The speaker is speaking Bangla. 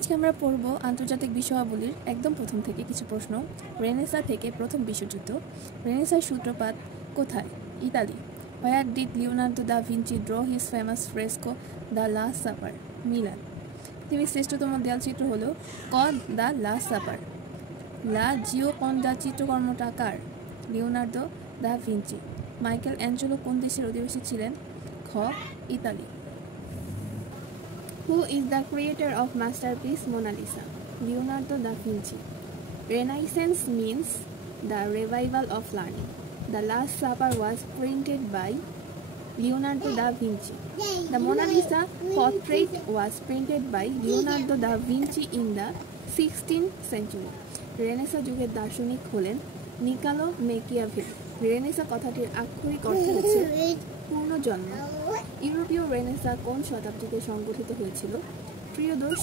আজকে আমরা পড়ব আন্তর্জাতিক বিষয়াবলীর একদম প্রথম থেকে কিছু প্রশ্ন। রেনেসাঁ থেকে প্রথম বিশ্বযুদ্ধ। রেনেসাঁর সূত্রপাত কোথায়? Italy. Where did Leonardo da Vinci draw his famous fresco the last supper? Milan. পৃথিবীর শ্রেষ্ঠতম দেয়ালচিত্র হল ক the last supper. La Gioconda চিত্রকর্মটা কার? Leonardo da Vinci. Michelangelo কোন দেশের অধিবাসী ছিলেন? খ Italy. Who is the creator of masterpiece Mona Lisa? Leonardo da Vinci. Renaissance means the revival of learning. The Last Supper was printed by Leonardo da Vinci. The Mona Lisa portrait was printed by Leonardo da Vinci in the 16th century. Renaissance যুগের দার্শনিক হলেন নিকালো মেকিয়াভেলি। রেনেসাঁ কথাটির আক্ষরিক অর্থ হচ্ছে পুনর্জন্ম। ইউরোপীয় রেনেসাঁ কোন শতাব্দীতে সংগঠিত হয়েছিল? ত্রয়োদশ